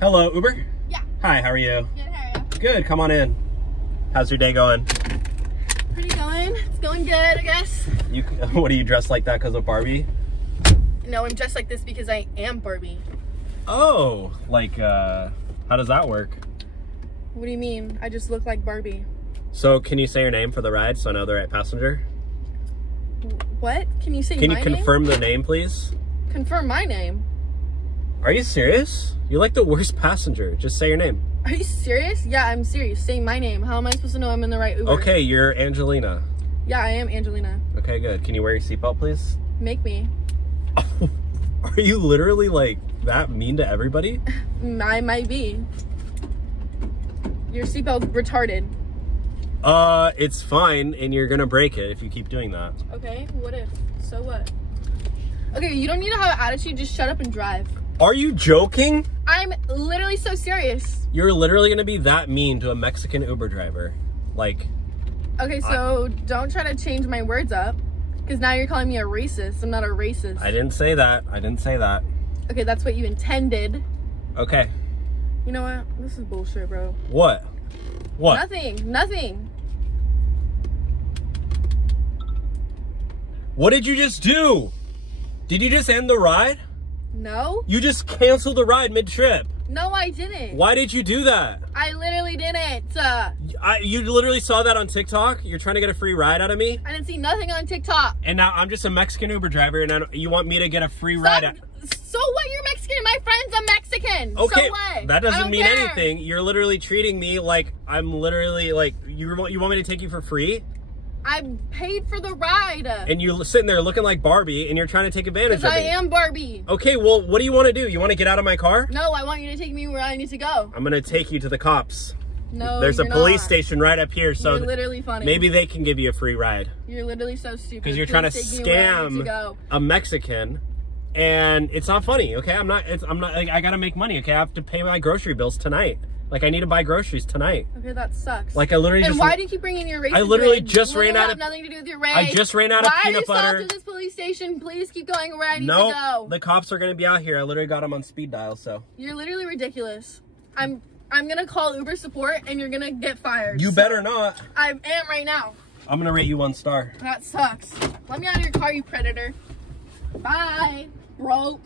Hello, Uber? Yeah. Hi, how are you? Good, how are you? Good, come on in. How's your day going? Pretty going. It's going good, I guess. What are you dressed like that because of Barbie? No, I'm dressed like this because I am Barbie. Oh, like, how does that work? What do you mean? I just look like Barbie. So, can you say your name for the ride so I know the right passenger? What? Can you say my Can name? you confirm the name, please? Confirm my name? Are you serious? You're like the worst passenger. Just say your name. Are you serious? Yeah, I'm serious. Say my name. How am I supposed to know I'm in the right Uber? Okay, you're Angelina. Yeah, I am Angelina. Okay, good. Can you wear your seatbelt, please? Make me. Are you literally like that mean to everybody? I might be. Your seatbelt's retarded. It's fine, and you're gonna break it if you keep doing that. Okay, what if? So what? Okay, you don't need to have an attitude, just shut up and drive. Are you joking? I'm literally so serious. You're literally gonna be that mean to a Mexican Uber driver. Like... Okay, so don't try to change my words up, because now you're calling me a racist. I'm not a racist. I didn't say that. I didn't say that. Okay, that's what you intended. Okay. You know what? This is bullshit, bro. What? What? Nothing. Nothing. What did you just do? Did you just end the ride? No. You just canceled the ride mid-trip. No, I didn't. Why did you do that? I literally didn't. You literally saw that on TikTok? You're trying to get a free ride out of me? I didn't see nothing on TikTok. And now I'm just a Mexican Uber driver, and you want me to get a free ride out? So what? You're Mexican. My friend's a Mexican. Okay, so what? That doesn't mean care. anything. You're literally treating me like I'm literally like, you want me to take you for free? I paid for the ride. And you're sitting there looking like Barbie, and you're trying to take advantage of me. Because I am Barbie. Okay, well, what do you want to do? You want to get out of my car? No, I want you to take me where I need to go. I'm going to take you to the cops. No, There's a police not. station right up here, so you're literally funny. Maybe they can give you a free ride. You're literally so stupid. Because you're trying to scam a Mexican, and it's not funny. Okay, I'm not. Like, I gotta make money. Okay, I have to pay my grocery bills tonight. Like, I need to buy groceries tonight. Okay, that sucks. Like, I literally and why do you keep bringing your race? I literally just ran out of... nothing to do with your race. I just ran out of peanut butter. Why are you stopped at this police station? Please keep going where I need to go. The cops are gonna be out here. I literally got them on speed dial, so... You're literally ridiculous. I'm gonna call Uber support, and you're gonna get fired. You better not. I am right now. I'm gonna rate you 1 star. That sucks. Let me out of your car, you predator. Bye. Broke.